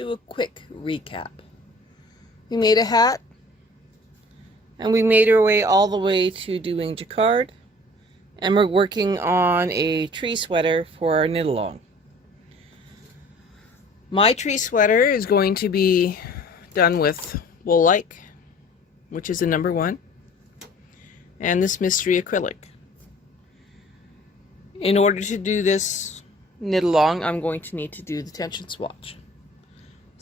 do a quick recap. We made a hat, and we made our way all the way to doing jacquard, and we're working on a tree sweater for our knit along. My tree sweater is going to be done with wool-like, which is the number 1, and this mystery acrylic. In order to do this knit along, I'm going to need to do the tension swatch.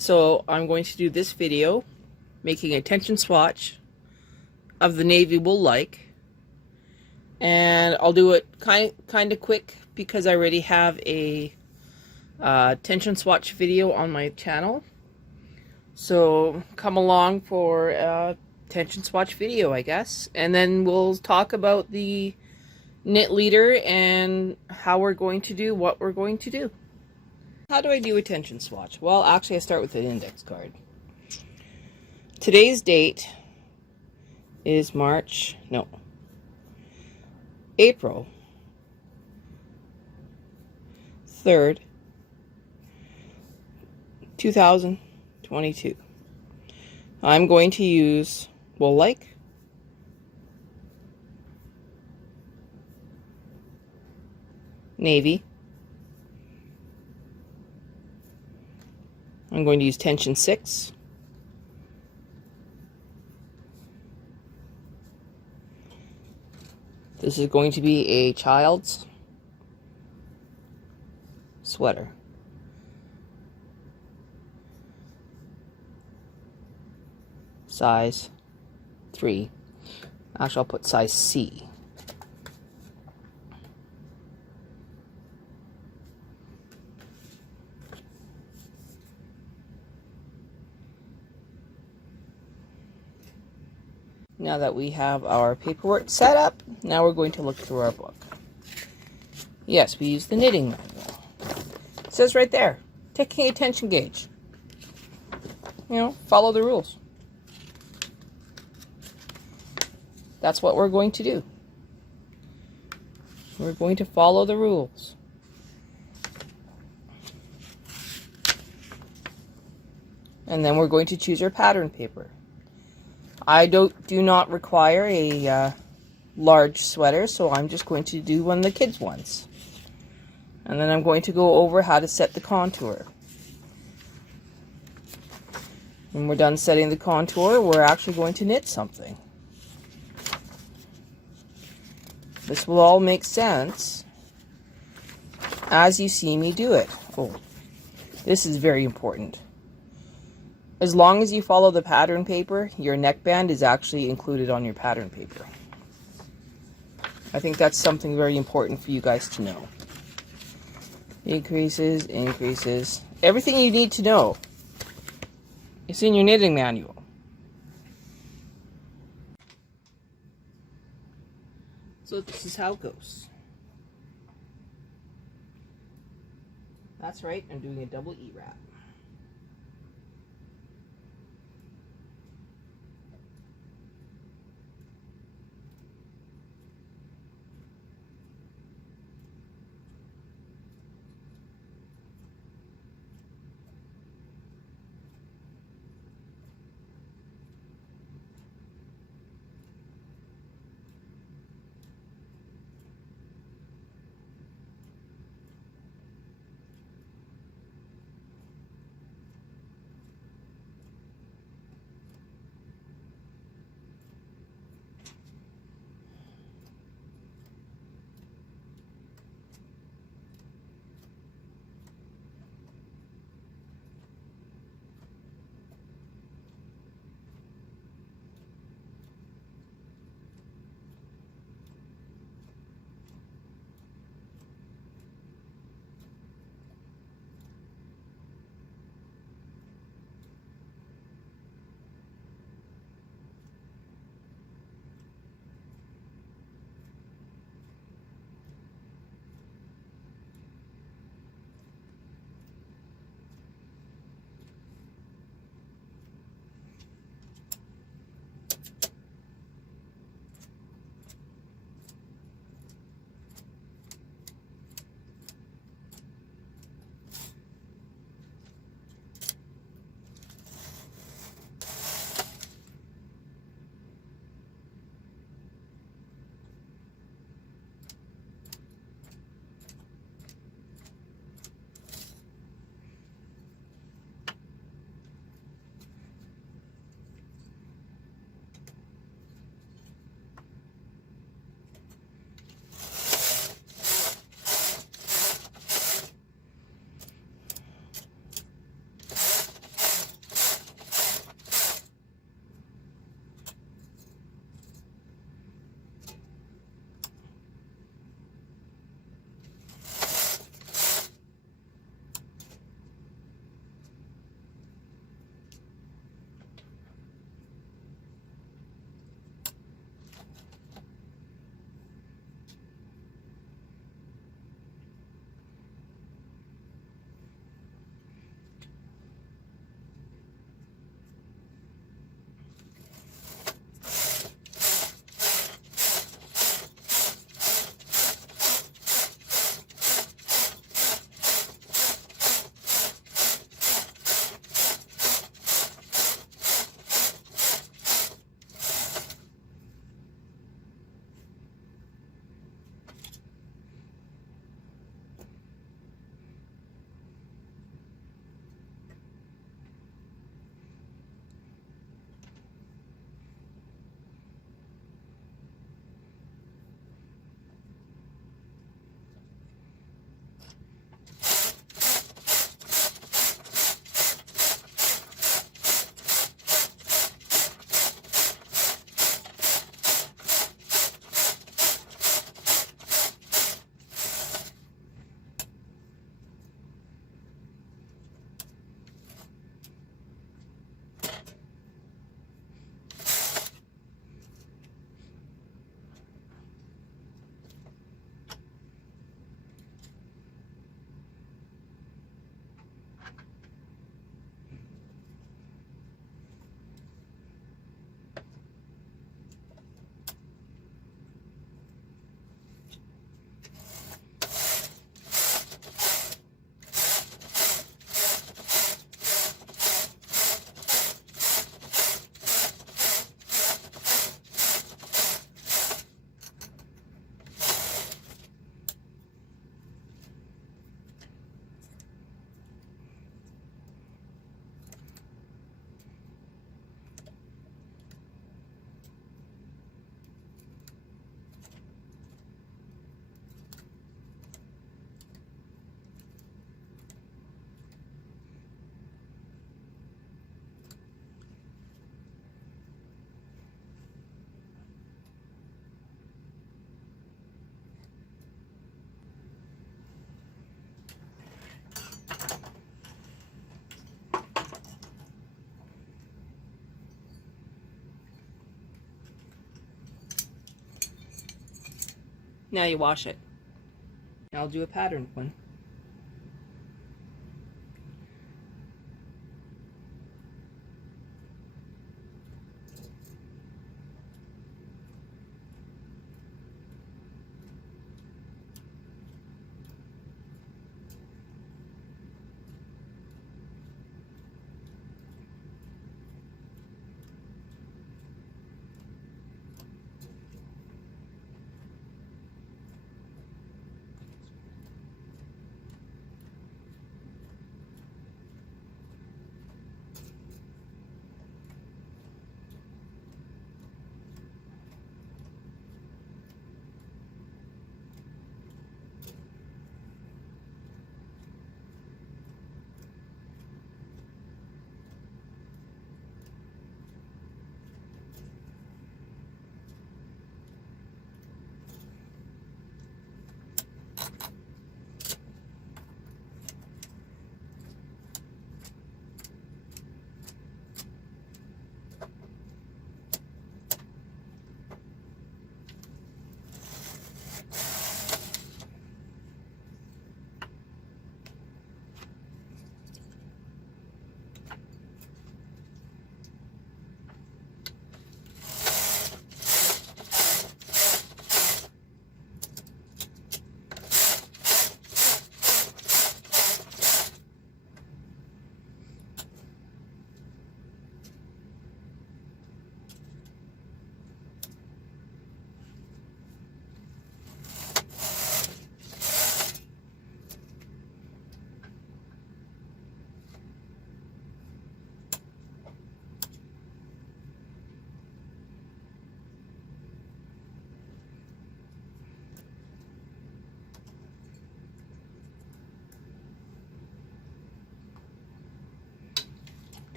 So I'm going to do this video making a tension swatch of the navy wool-like, and I'll do it kind of quick because I already have a tension swatch video on my channel. So come along for a tension swatch video, I guess, and then we'll talk about the knit leader and how we're going to do what we're going to do. How do I do a tension swatch? Well, actually I start with an index card. Today's date is April 3rd, 2022. I'm going to use wool-like, navy. I'm going to use tension 6. This is going to be a child's sweater. Size 3. Actually, I'll put size C. Now that we have our paperwork set up, now we're going to look through our book. Yes, we use the knitting manual. It says right there, taking a tension gauge. You know, follow the rules. That's what we're going to do. We're going to follow the rules. And then we're going to choose our pattern paper. I do not require a large sweater, so I'm just going to do one of the kids' ones. And then I'm going to go over how to set the contour. When we're done setting the contour, we're actually going to knit something. This will all make sense as you see me do it. Oh, this is very important. As long as you follow the pattern paper, your neckband is actually included on your pattern paper. I think that's something very important for you guys to know. Increases, increases. Everything you need to know is in your knitting manual. So this is how it goes. That's right, I'm doing a double E wrap. Now you wash it. Now I'll do a patterned one.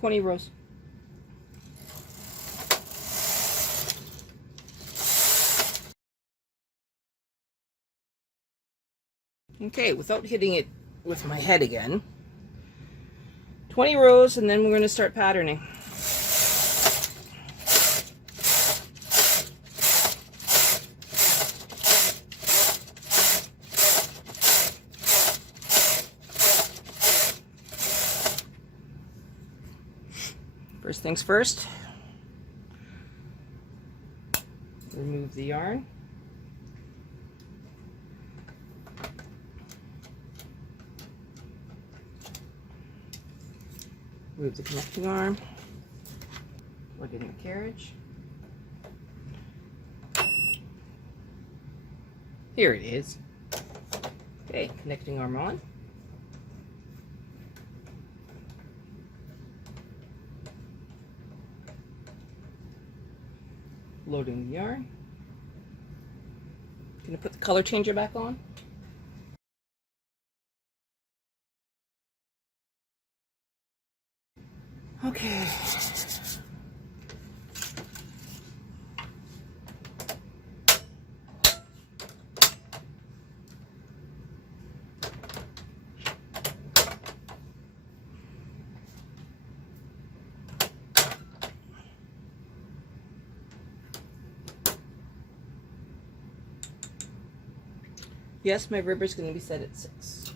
$20 rows. Okay, without hitting it with my head again, 20 rows, and then we're going to start patterning. First things first, remove the yarn. Remove the connecting arm. Plug in the carriage. Here it is. Okay, connecting arm on. Loading the yarn. Gonna put the color changer back on. Okay. Yes, my ribber's going to be set at 6.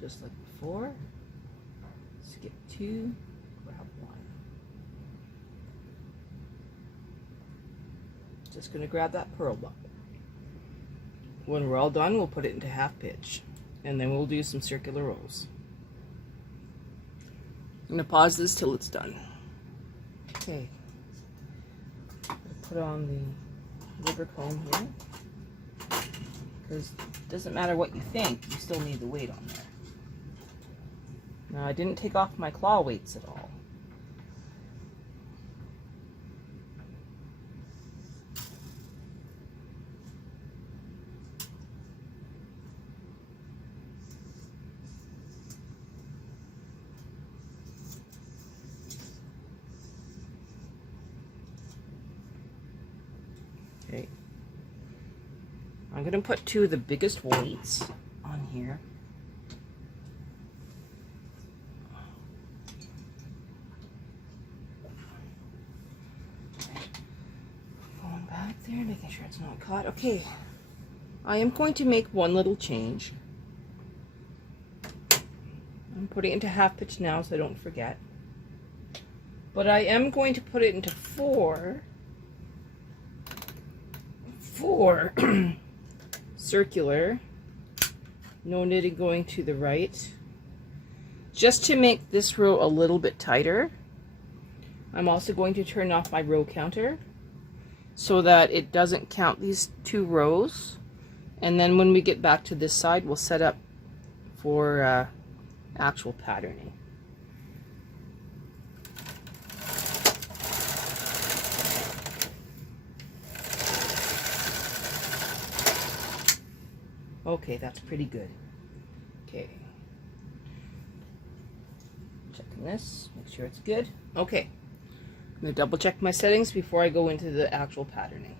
Just like before, skip 2, grab 1. Just going to grab that purl bump. When we're all done, we'll put it into half pitch, and then we'll do some circular rows. I'm going to pause this till it's done. Okay, put on the ribber comb here, because it doesn't matter what you think, you still need the weight on there. Now, I didn't take off my claw weights at all. Okay. I'm going to put 2 of the biggest weights on on here. Going back there, making sure it's not caught. Okay, I am going to make one little change. I'm putting it into half pitch now so I don't forget. But I am going to put it into four circular, no knitting going to the right, just to make this row a little bit tighter. I'm also going to turn off my row counter so that it doesn't count these 2 rows, and then when we get back to this side we'll set up for actual patterning. Okay, that's pretty good. Okay. Checking this, make sure it's good. Okay. I'm going to double check my settings before I go into the actual patterning.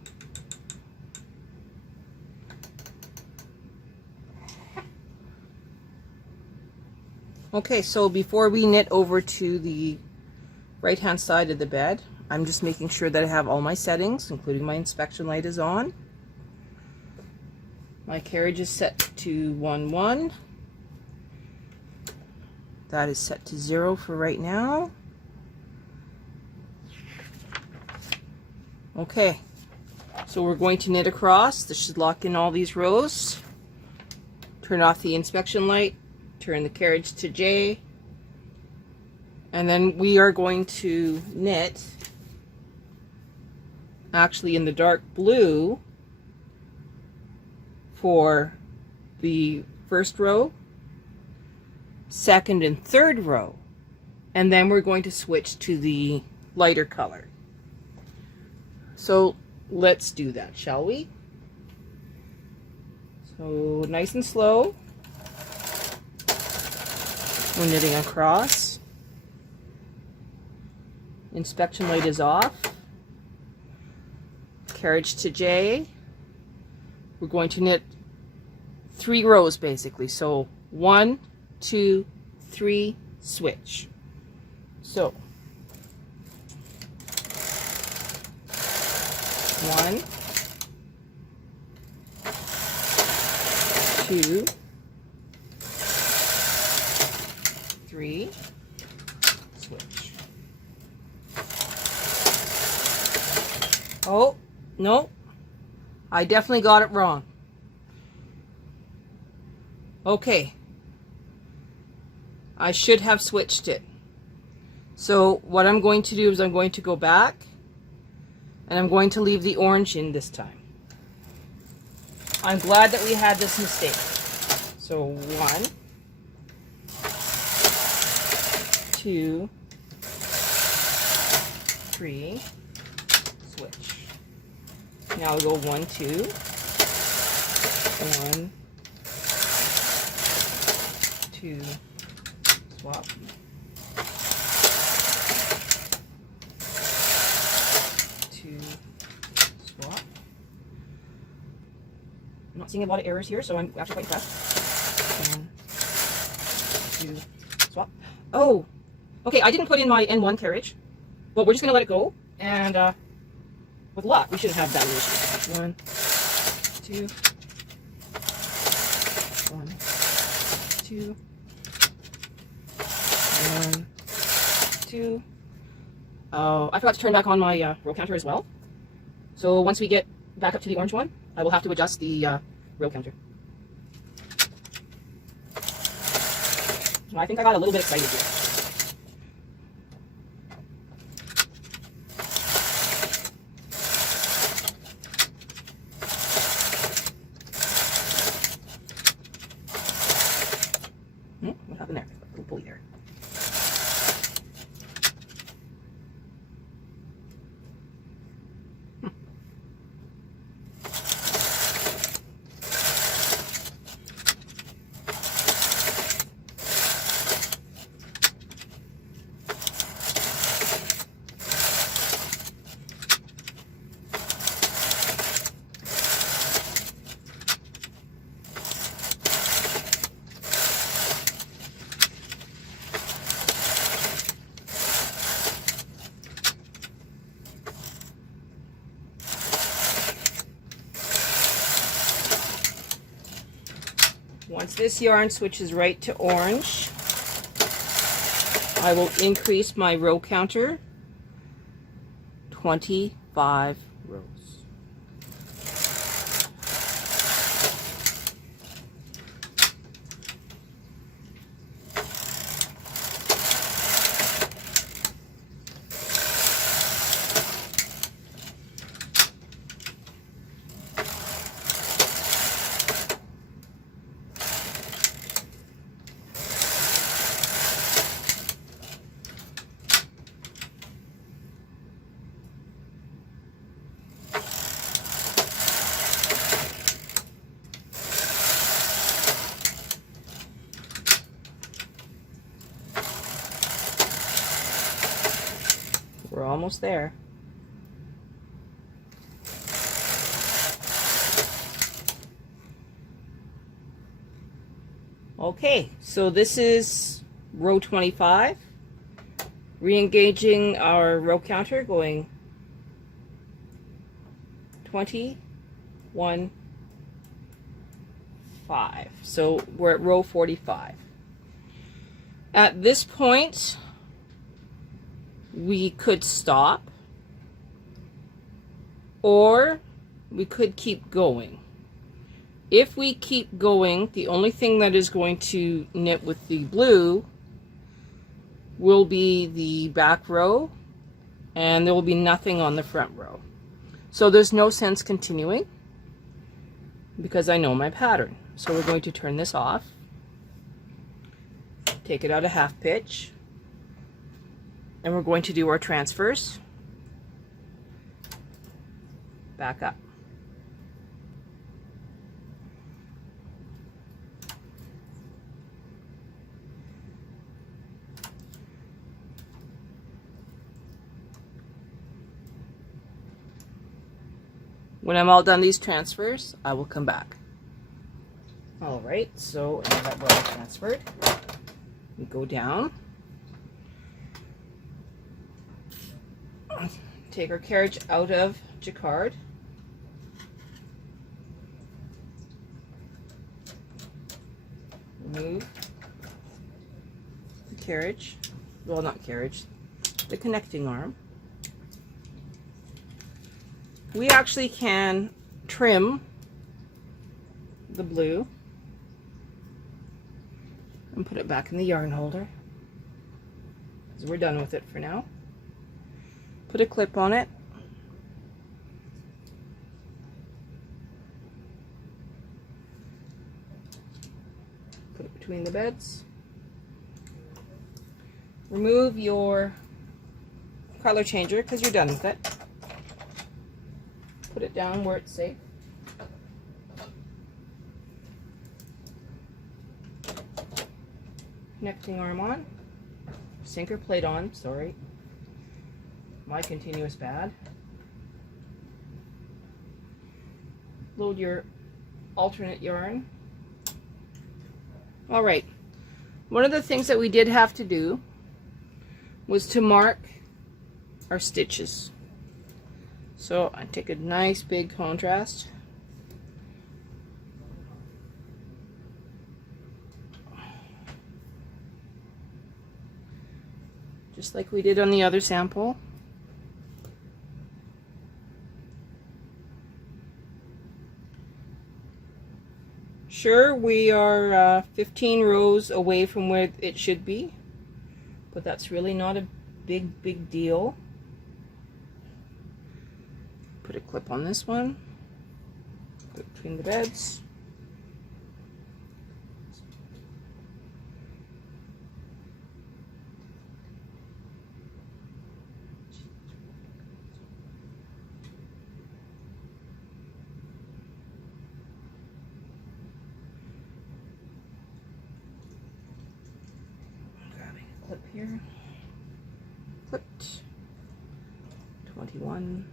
Okay, so before we knit over to the right hand side of the bed, I'm just making sure that I have all my settings, including my inspection light is on. My carriage is set to 1-1. That is set to 0 for right now. Okay, so we're going to knit across. This should lock in all these rows. Turn off the inspection light, turn the carriage to J, and then we are going to knit actually in the dark blue for the first row, second and third row, and then we're going to switch to the lighter color. So let's do that, shall we? So nice and slow, we're knitting across. Inspection light is off. Carriage to J. We're going to knit 3 rows basically. So 1, 2, 3, switch. So 1, 2, 3, switch. Oh, no. I definitely got it wrong. Okay. I should have switched it. So what I'm going to do is I'm going to go back and I'm going to leave the orange in this time. I'm glad that we had this mistake. So 1, 2, 3, switch. Now we go 1, 2, 1, 2, swap. 2, swap. I'm not seeing a lot of errors here, so I'm actually quite fast. 1, 2, swap. Oh, okay, I didn't put in my N1 carriage, but we're just going to let it go, and with luck, we shouldn't have that issue. 1, 2, 1, 2, 1, 2. Oh, I forgot to turn back on my row counter as well. So once we get back up to the orange one, I will have to adjust the row counter. I think I got a little bit excited here. What happened there? A little pulley there. Once this yarn switches right to orange, I will increase my row counter 25 rows. We're almost there. Okay, so this is row 25. Re-engaging our row counter, going 21, 5. So we're at row 45. At this point, we could stop, or we could keep going. If we keep going, the only thing that is going to knit with the blue will be the back row, and there will be nothing on the front row. So there's no sense continuing because I know my pattern. So we're going to turn this off, take it out a half pitch, and we're going to do our transfers back up. When I'm all done these transfers, I will come back. All right, so now that we're all transferred, we go down, take our carriage out of jacquard, remove the carriage, well, not carriage, the connecting arm. We actually can trim the blue and put it back in the yarn holder, because we're done with it for now. Put a clip on it. Put it between the beds. Remove your color changer because you're done with it. Put it down where it's safe. Connecting arm on. Sinker plate on, sorry. My continuous bad. Load your alternate yarn. All right. One of the things that we did have to do was to mark our stitches. So I take a nice big contrast. Just like we did on the other sample. Sure, we are 15 rows away from where it should be, but that's really not a big deal. Put a clip on this one, put it between the beds. Grabbing a clip here, clipped, 21.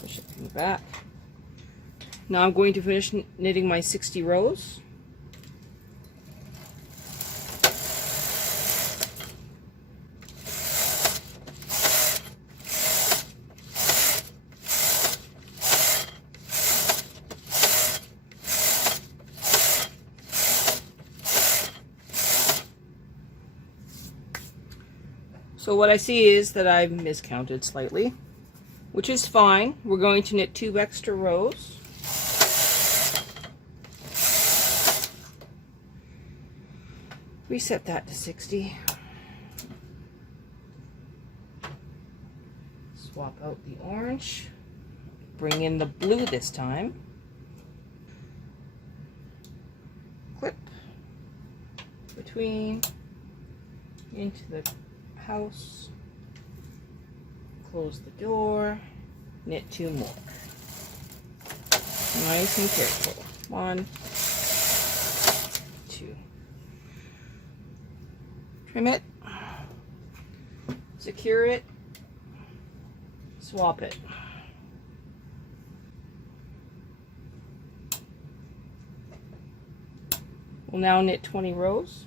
Push it from the back. Now I'm going to finish knitting my 60 rows. So what I see is that I've miscounted slightly, which is fine. We're going to knit 2 extra rows. Reset that to 60. Swap out the orange. Bring in the blue this time. Clip between into the house. Close the door. Knit 2 more. Nice and careful. 1, 2. Trim it. Secure it. Swap it. We'll now knit 20 rows.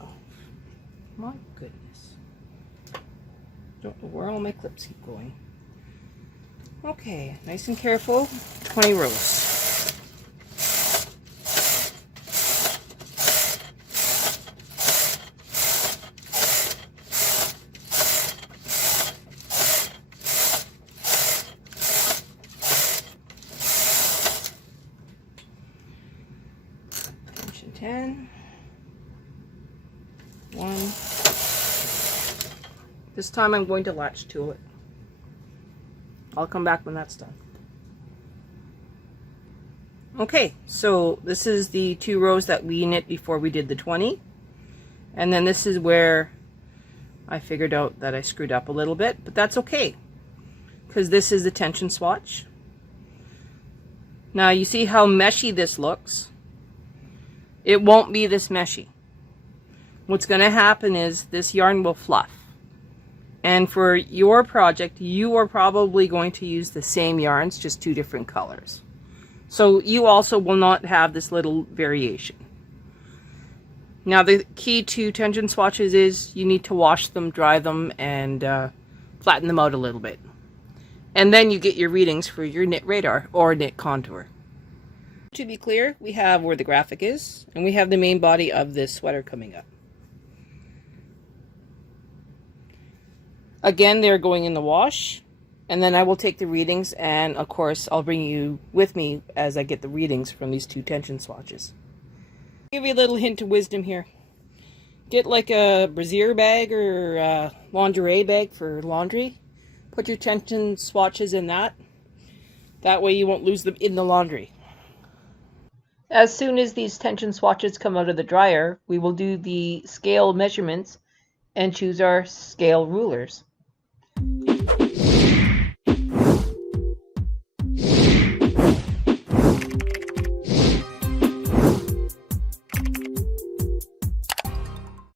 Oh, my goodness. Don't know where all my clips keep going. Okay, nice and careful, 20 rows. Tension 10. 1. This time I'm going to latch to it. I'll come back when that's done. Okay, so this is the 2 rows that we knit before we did the 20. And then this is where I figured out that I screwed up a little bit, but that's okay, because this is the tension swatch. Now you see how meshy this looks? It won't be this meshy. What's going to happen is this yarn will fluff. And for your project, you are probably going to use the same yarns, just 2 different colors. So you also will not have this little variation. Now the key to tension swatches is you need to wash them, dry them, and flatten them out a little bit. And then you get your readings for your knit radar or knit contour. To be clear, we have where the graphic is, and we have the main body of this sweater coming up. Again, they're going in the wash, and then I will take the readings, and of course I'll bring you with me as I get the readings from these 2 tension swatches. Give you a little hint of wisdom here. Get like a brassiere bag or a lingerie bag for laundry. Put your tension swatches in that. That way you won't lose them in the laundry. As soon as these tension swatches come out of the dryer, we will do the scale measurements and choose our scale rulers.